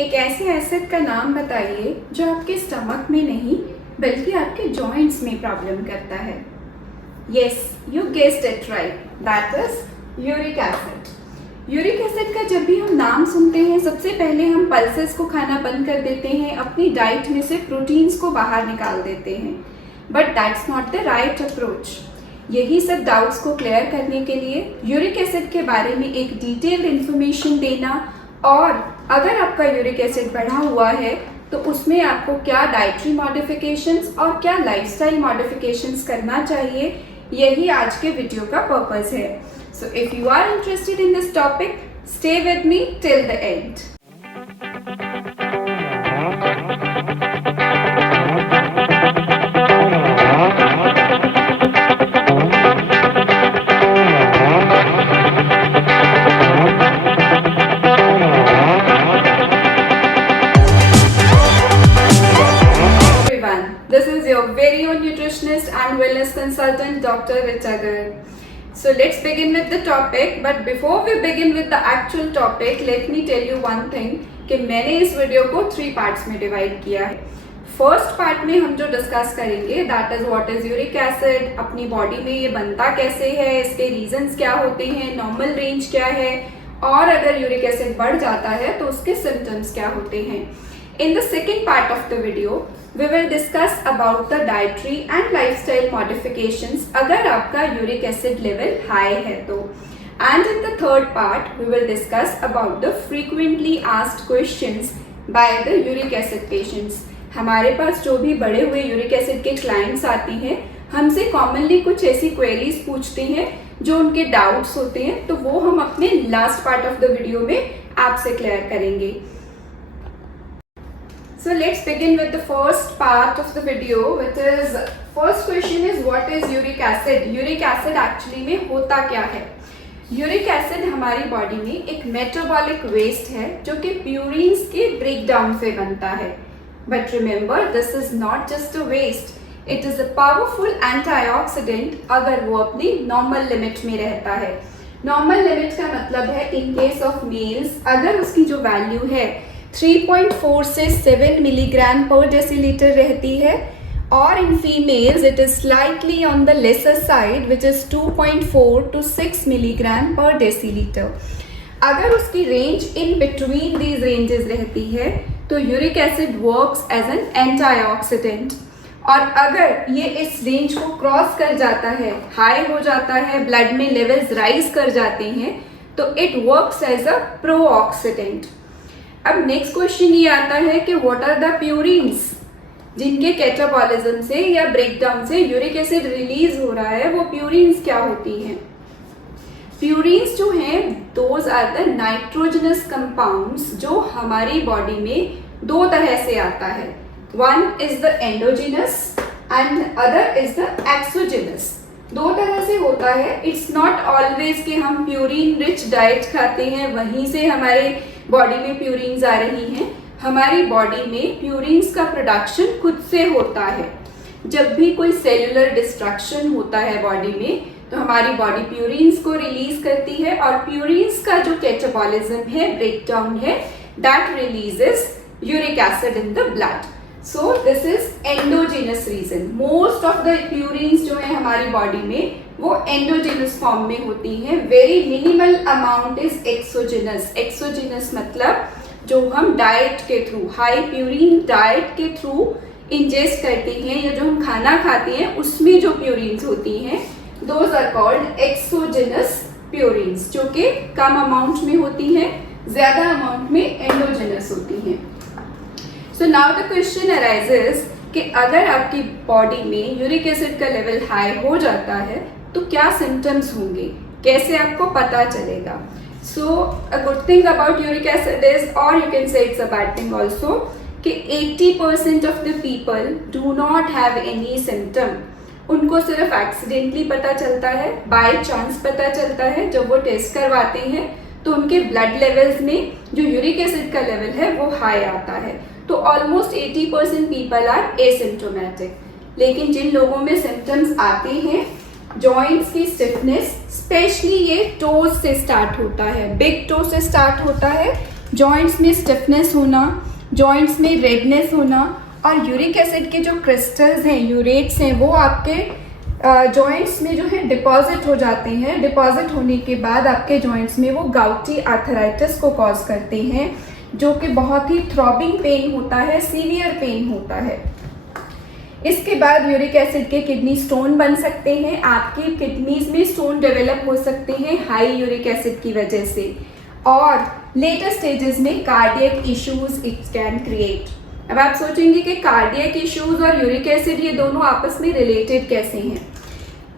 एक ऐसे एसिड का नाम बताइए जो आपके स्टमक में नहीं बल्कि आपके जॉइंट्स में प्रॉब्लम करता है। Yes, you guessed it right, that is uric acid. Uric acid का जब भी हम नाम सुनते हैं सबसे पहले हम पल्सेस को खाना बंद कर देते हैं, अपनी डाइट में से प्रोटीन्स को बाहर निकाल देते हैं, but that's not the right approach. यही सब डाउट्स को क्लियर करने के लिए यूरिक एसिड के बारे में एक डिटेल्ड इन्फॉर्मेशन देना और अगर आपका यूरिक एसिड बढ़ा हुआ है तो उसमें आपको क्या डाइटरी मॉडिफिकेशंस और क्या लाइफस्टाइल मॉडिफिकेशंस करना चाहिए, यही आज के वीडियो का पर्पस है। So if you are interested in this topic, stay with me till the end. This is your very own nutritionist and wellness consultant, Dr. Richa Garg. So let's begin with the topic. But before we begin with the actual topic, let me tell you one thing कि मैंने इस video को 3 parts में divide किया है। First part में हम जो डिस्कस करेंगे that is what is uric acid, अपनी बॉडी में ये बनता कैसे है, इसके रीजंस क्या होते हैं, नॉर्मल रेंज क्या है, और अगर यूरिक एसिड बढ़ जाता है तो उसके सिम्टम्स क्या होते हैं। In the second part of the video, we will discuss about the dietary and lifestyle modifications अगर आपका uric acid level high है तो। And in the third part, we will discuss about the frequently asked questions by the uric acid patients। हमारे पास जो भी बढ़े हुए uric acid के clients आते हैं, हमसे commonly कुछ ऐसी queries पूछते हैं जो उनके doubts होते हैं, तो वो हम अपने last part of the video में आपसे clear करेंगे। So let's begin with the first part of the video, which is first question is what is uric acid? Uric acid actually में होता क्या है? Uric acid हमारी बॉडी में एक मेटाबॉलिक वेस्ट है जो कि प्यूरिन्स के ब्रेकडाउन से बनता है। But remember, this is not just a waste. It is a powerful antioxidant अगर वो अपनी नॉर्मल लिमिट में रहता है। नॉर्मल लिमिट का मतलब है इन केस ऑफ मेल्स अगर उसकी जो वैल्यू है 3.4 से 7 मिलीग्राम पर डेसीलीटर रहती है, और in females it is slightly on the lesser side which is 2.4 to 6 milligram per decilitre. अगर उसकी range in between these ranges रहती है तो uric acid works as an antioxidant, और अगर ये इस रेंज को क्रॉस कर जाता है, हाई हो जाता है, ब्लड में लेवल्स राइज कर जाते हैं, तो इट वर्क्स एज अ प्रोऑक्सीडेंट। अब नेक्स्ट क्वेश्चन ये आता है कि व्हाट आर द प्यूरिन्स जिनके कैटाबॉलिज्म से या ब्रेकडाउन से यूरिक एसिड रिलीज हो रहा है, वो प्यूरिन्स क्या होती हैं? प्यूरिन्स जो हैं those are the nitrogenous compounds जो हमारी बॉडी में दो तरह से आता है। One is the endogenous and other is the exogenous. दो तरह से होता है। इट्स नॉट ऑलवेज कि हम प्यूरिन रिच डाइट खाते हैं वहीं से हमारे बॉडी में प्यूरिन्स आ रही हैं। हमारी बॉडी में प्यूरिन्स का प्रोडक्शन खुद से होता है। जब भी कोई सेलुलर डिस्ट्रक्शन होता है बॉडी में तो हमारी बॉडी प्यूरिन्स को रिलीज करती है, और प्यूरिन्स का जो कैटाबॉलिज्म है, ब्रेकडाउन है, that releases uric acid in the blood. So this is endogenous reason. Most of the purines जो है हमारी बॉडी में वो एंडोजिनस फॉर्म में होती हैं। Very minimal amount is exogenous. Exogenous मतलब जो हम डाइट के थ्रू, हाई प्यूरिन डाइट के थ्रू इंजेस्ट करते हैं या जो हम खाना खाते हैं उसमें जो प्यूरिन्स होती हैं, those are called exogenous purines, जो कि कम अमाउंट में होती हैं, ज्यादा अमाउंट में एंडोजिनस होती हैं। So now the question arises कि अगर आपकी बॉडी में यूरिक एसिड का लेवल हाई हो जाता है तो क्या सिम्टम्स होंगे, कैसे आपको पता चलेगा? So a good thing about uric acid is, और you can say it's a bad thing also, कि 80% of the people do not have any symptom. उनको सिर्फ एक्सीडेंटली पता चलता है, बाय चांस पता चलता है। जब वो टेस्ट करवाते हैं तो उनके ब्लड लेवल्स में जो यूरिक एसिड का लेवल है वो हाई आता है। तो ऑलमोस्ट 80% पीपल आर एसिम्प्टोमेटिक। लेकिन जिन लोगों में सिम्टम्स आते हैं, जॉइंट्स की स्टिफनेस, स्पेशली ये टोज से स्टार्ट होता है, बिग टो से स्टार्ट होता है, जॉइंट्स में स्टिफनेस होना, जॉइंट्स में रेडनेस होना, और यूरिक एसिड के जो क्रिस्टल्स हैं, यूरेट्स हैं, वो आपके जॉइंट्स में जो है डिपॉजिट हो जाते हैं। डिपॉजिट होने के बाद आपके जॉइंट्स में वो गाउटी आर्थराइटिस को कॉज करते हैं, जो कि बहुत ही थ्रॉबिंग पेन होता है, सीवियर पेन होता है। इसके बाद यूरिक एसिड के किडनी स्टोन बन सकते हैं, आपकी किडनीज में स्टोन डेवलप हो सकते हैं हाई यूरिक एसिड की वजह से, और लेटर स्टेजेस में cardiac issues it can create. अब आप सोचेंगे कि कार्डियक इश्यूज और यूरिक एसिड ये दोनों आपस में रिलेटेड कैसे हैं।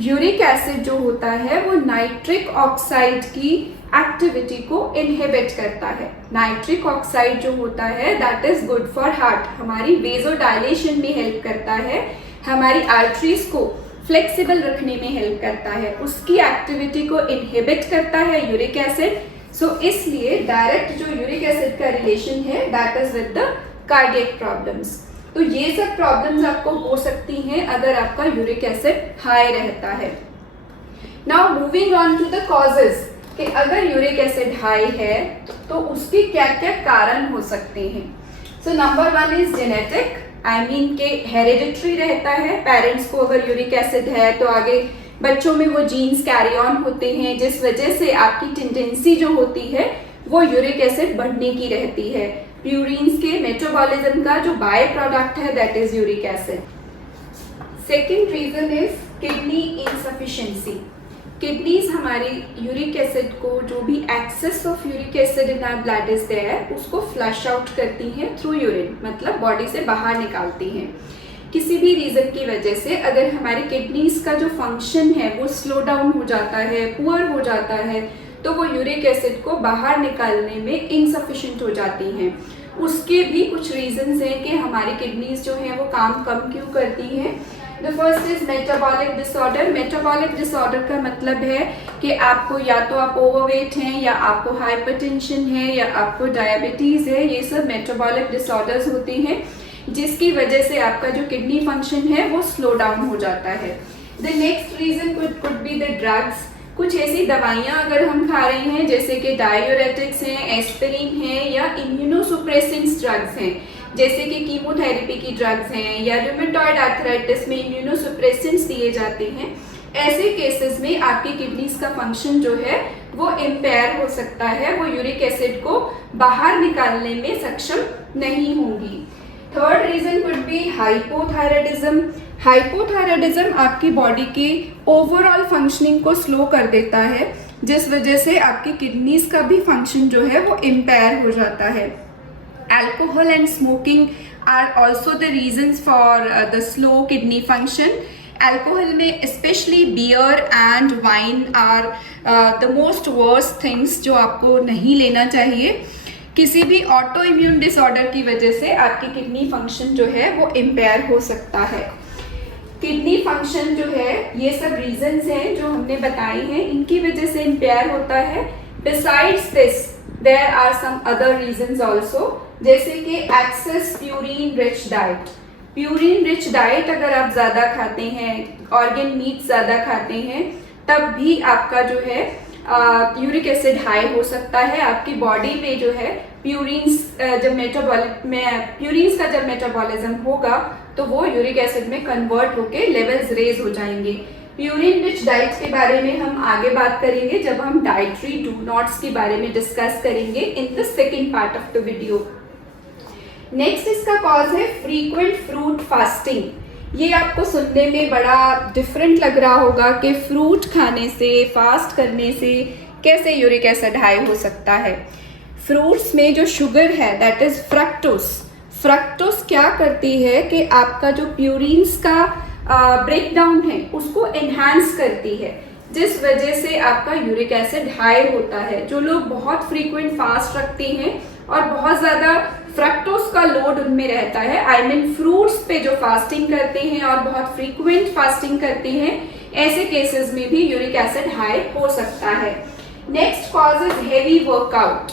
यूरिक एसिड जो होता है वो नाइट्रिक ऑक्साइड की एक्टिविटी को इनहिबिट करता है। नाइट्रिक ऑक्साइड जो होता है that is good for heart, हमारी वेजोडाइलेशन में हेल्प करता है, हमारी आर्टरीज को फ्लेक्सिबल रखने में हेल्प करता है, उसकी एक्टिविटी को इनहिबिट करता है यूरिक एसिड। सो इसलिए डायरेक्ट जो यूरिक एसिड का रिलेशन है that is with the cardiac problems. तो ये सब प्रॉब्लम्स आपको हो सकती हैं अगर आपका यूरिक एसिड हाई रहता है। Now moving on to the causes, कि अगर यूरिक एसिड हाई है तो उसके क्या क्या कारण हो सकते हैं। So number 1 is genetic, I mean के हेरिडिटरी रहता है। पेरेंट्स को अगर यूरिक एसिड है तो आगे बच्चों में वो जीन्स कैरी ऑन होते हैं, जिस वजह से आपकी टेंडेंसी जो होती है वो यूरिक एसिड बढ़ने की रहती है। प्यूरिन्स के मेटाबॉलिज्म का जो बाय प्रोडक्ट है that is uric acid. Second reason is kidney insufficiency. Kidneys हमारी यूरिक एसिड को, जो भी excess of uric acid in our blood is there, उसको फ्लश आउट करती हैं थ्रू यूरिन, मतलब बॉडी से बाहर निकालती हैं। किसी भी रीजन की वजह से अगर हमारी किडनीज का जो फंक्शन है वो स्लो डाउन हो जाता है, पुअर हो जाता है, तो वो यूरिक एसिड को बाहर निकालने में इनसफिशिएंट हो जाती हैं। उसके भी कुछ रीजंस हैं कि हमारी किडनीज जो हैं वो काम कम क्यों करती हैं। The first is metabolic disorder. Metabolic disorder का मतलब है कि आपको या तो आप ओवरवेट हैं, या आपको हाइपरटेंशन है, या आपको डायबिटीज है। ये सब मेटाबॉलिक डिसऑर्डर्स होते हैं जिसकी वजह से आपका जो किडनी फंक्शन है वो स्लो डाउन हो जाता है। The next reason could be the drugs. कुछ ऐसी दवाइयाँ अगर हम खा रहे हैं जैसे कि डायूरेटिक्स हैं, एस्पिरिन है, या इम्यूनोसुप्रेसेंट्स ड्रग्स हैं जैसे कि कीमोथेरेपी की ड्रग्स हैं, या रूमेटॉइड आर्थराइटिस में इम्यूनोसुप्रेसेंट्स दिए जाते हैं। ऐसे केसेस में आपकी किडनीज का फंक्शन जो है वो इम्पेयर हो सकता है, वो यूरिक एसिड को बाहर निकालने में सक्षम नहीं होंगी। Third reason could be hypothyroidism. Hypothyroidism आपकी बॉडी की ओवरऑल फंक्शनिंग को स्लो कर देता है, जिस वजह से आपकी किडनीज का भी फंक्शन जो है वो इम्पेयर हो जाता है। Alcohol and smoking are also the reasons for the slow kidney function. Alcohol में especially beer and wine are the most worst things जो आपको नहीं लेना चाहिए। किसी भी ऑटो इम्यून डिसऑर्डर की वजह से आपकी किडनी फंक्शन जो है वो इम्पेयर हो सकता है। किडनी फंक्शन जो है, ये सब रीजंस हैं जो हमने बताए हैं, इनकी वजह से इम्पेयर होता है। Besides this there are some other reasons also, जैसे कि excess purine rich diet. Purine rich diet अगर आप ज़्यादा खाते हैं, ऑर्गन मीट ज़्यादा खाते हैं, तब भी आपका जो है यूरिक एसिड हाई हो सकता है। आपकी बॉडी पे जो है प्यूरिन्स का जब मेटाबॉलिज्म होगा तो वो यूरिक एसिड में कन्वर्ट होके लेवल्स रेज हो जाएंगे। प्यूरिन रिच डाइट के बारे में हम आगे बात करेंगे जब हम डाइटरी डू नॉट्स के बारे में डिस्कस करेंगे in the second part of the video. Next इसका कॉज है फ्रीक्वेंट फ्रूट फास्टिंग। ये आपको सुनने में बड़ा डिफरेंट लग रहा होगा कि फ्रूट खाने से, फास्ट करने से कैसे यूरिक एसिड हाई हो सकता है। फ्रूट्स में जो शुगर है दैट इज फ्रक्टोस। फ्रक्टोस क्या करती है कि आपका जो प्यूरिन्स का ब्रेक डाउन है उसको एनहांस करती है, जिस वजह से आपका यूरिक एसिड हाई होता है। जो लोग बहुत फ्रीक्वेंट फास्ट रखते हैं और बहुत ज़्यादा फ्रक्टोस का लोड उनमें रहता है, आई मीन फ्रूट्स पे जो फास्टिंग करते हैं और बहुत फ्रीक्वेंट फास्टिंग करते हैं, ऐसे केसेस में भी यूरिक एसिड हाई हो सकता है। Next cause is heavy workout.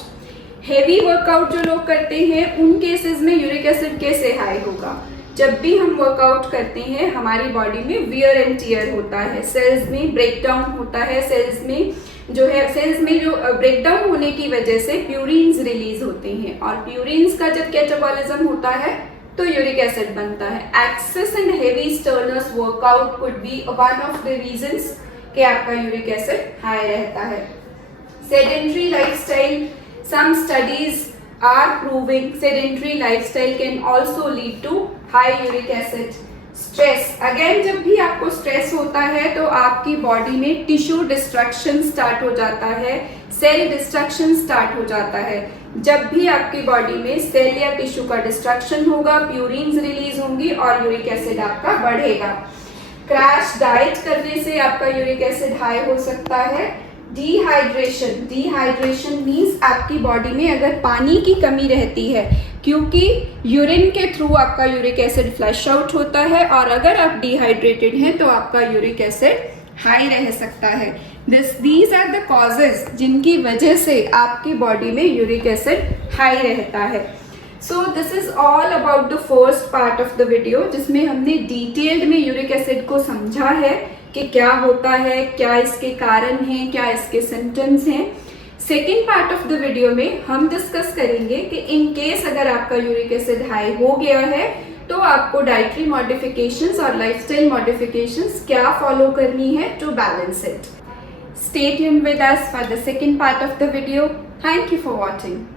Heavy workout जो लोग करते हैं उन केसेस में यूरिक एसिड कैसे हाई होगा। जब भी हम वर्कआउट करते हैं हमारी बॉडी में वियर एंड टियर होता है, सेल्स में ब्रेकडाउन होता है, सेल्स में जो है सेल्स में जो ब्रेकडाउन होने की वजह से प्यूरिन्स रिलीज होते हैं, और प्यूरिन्स का जब कैटाबॉलिज्म होता है तो यूरिक एसिड बनता है। Excess and heavy strenuous workout could be one of the reasons कि आपका यूरिक एसिड हाई रहता है। Sedentary lifestyle, some studies are proving sedentary lifestyle can also lead to high uric acid. Stress, again जब भी आपको stress होता है तो आपकी बॉडी में टिश्यू डिस्ट्रक्शन स्टार्ट हो जाता है, सेल डिस्ट्रक्शन स्टार्ट हो जाता है। जब भी आपकी बॉडी में सेल या टिश्यू का डिस्ट्रक्शन होगा, प्यूरिन्स रिलीज होंगी और यूरिक एसिड आपका बढ़ेगा। क्रैश डाइट करने से आपका यूरिक एसिड हाई हो सकता है। डिहाइड्रेशन, डिहाइड्रेशन मीन्स आपकी बॉडी में अगर पानी की कमी रहती है, क्योंकि यूरिन के थ्रू आपका यूरिक एसिड फ्लश आउट होता है, और अगर आप डिहाइड्रेटेड हैं तो आपका यूरिक एसिड हाई रह सकता है। दीज आर द कॉजेज जिनकी वजह से आपकी बॉडी में यूरिक एसिड हाई रहता है। सो this is all about the first part of the video, जिसमें हमने डिटेल्ड में यूरिक एसिड को समझा है कि क्या होता है, क्या इसके कारण हैं, क्या इसके सिम्टम्स हैं। Second part of the video में हम डिस्कस करेंगे कि इन केस अगर आपका यूरिक एसिड हाई हो गया है तो आपको डाइटरी मॉडिफिकेशंस और लाइफस्टाइल मॉडिफिकेशंस क्या फॉलो करनी है to balance it. Stay tuned with us for the second part of the video. Thank you for watching.